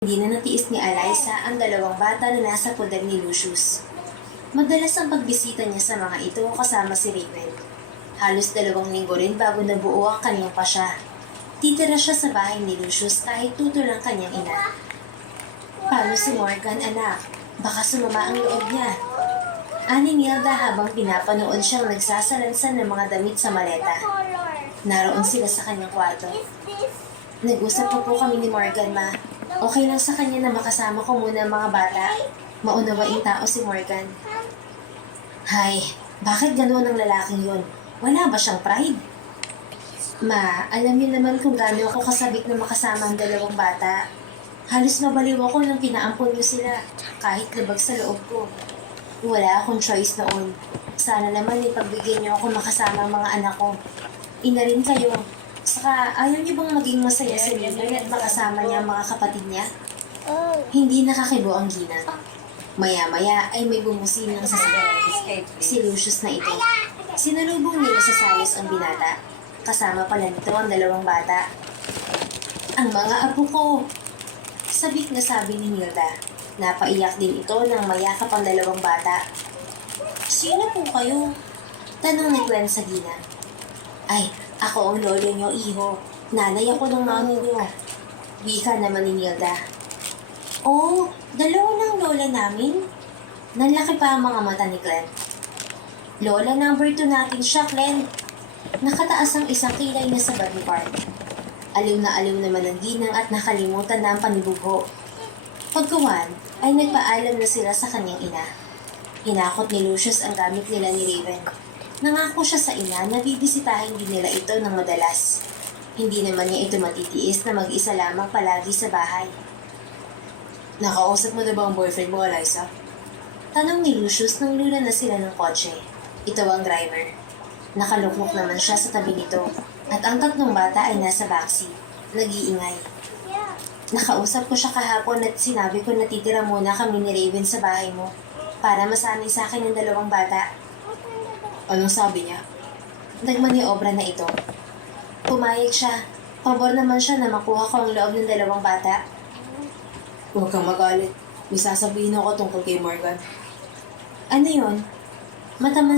Hindi na natiis ni Eliza ang dalawang bata na nasa poder ni Lucius. Madalas ang pagbisita niya sa mga ito kasama si Raven. Halos 2 linggo rin bago nabuo ang kanyang pasya. Titira siya sa bahay ni Lucius kahit tutol ang kanyang ina. Paano si Morgan, anak? Baka sumama ang loob niya. Ani Nilda habang pinapanood siyang nagsasalansan ng mga damit sa maleta. Naroon sila sa kanyang kwarto. Nag-usap po kami ni Morgan, ma. Okay lang sa kanya na makasama ko muna ang mga bata. Maunawaing tao si Morgan. Hay, bakit ganoon ang lalaking yun? Wala ba siyang pride? Ma, alam niyo naman kung gaano ako kasabik na makasama ang 2 bata. Halos mabaliw ako nang pinaampon niyo sila, kahit labag sa loob ko. Wala akong choice noon. Sana naman ipagbigyan niyo ako makasama ang mga anak ko. Ina rin kayo. Saka, ayaw niyo bang maging masaya si Raven at makasama niya ang mga kapatid niya? Hindi nakakibo ang ginang. Maya-maya ay may bumusin ng sasakyan. Si Lucius na ito. Sinalubong nila sa salos ang binata. Kasama pala nito ang 2 bata. Ang mga apo ko! Sabik na sabi ni Nilda. Napaiyak din ito nang mayakap ang 2 bata. Sino po kayo? Tanong ni Glenn sa ginang. Ay, ako ang lolo niyo, iho. Nanay ako ng mami niyo. Wika naman ni Nilda. Oh, 2 ng lola namin? Nanlaki pa ang mga mata ni Glenn. Lola number 2 natin siya, Glenn. Nakataas ang isang kilay na sa body part. Aliw naman ang ginang at nakalimutan na ang panibugho. Pagkawan ay nagpaalam na sila sa kanyang ina. Hinakot ni Lucius ang gamit nila ni Raven. Nangako siya sa ina na bibisitahin din nila ito ng madalas. Hindi naman niya ito matitiis na mag-isa lamang palagi sa bahay. Nakausap mo na ba ang boyfriend mo, Eliza? Tanong ni Lucius nang lula na sila ng kotse. Ito ang driver. Nakaluklok naman siya sa tabi nito at ang 3 bata ay nasa backseat, nag-iingay. Nakausap ko siya kahapon at sinabi ko na titira muna kami ni Raven sa bahay mo para masanay sa akin ng 2 bata. Anong sabi niya? Nagmaniobra na ito. Pumayag siya. Pabor naman siya na makuha ko ang loob ng 2 bata. Huwag kang magalit. May sasabihin ako tungkol kay Morgan. Ano yun? Mataman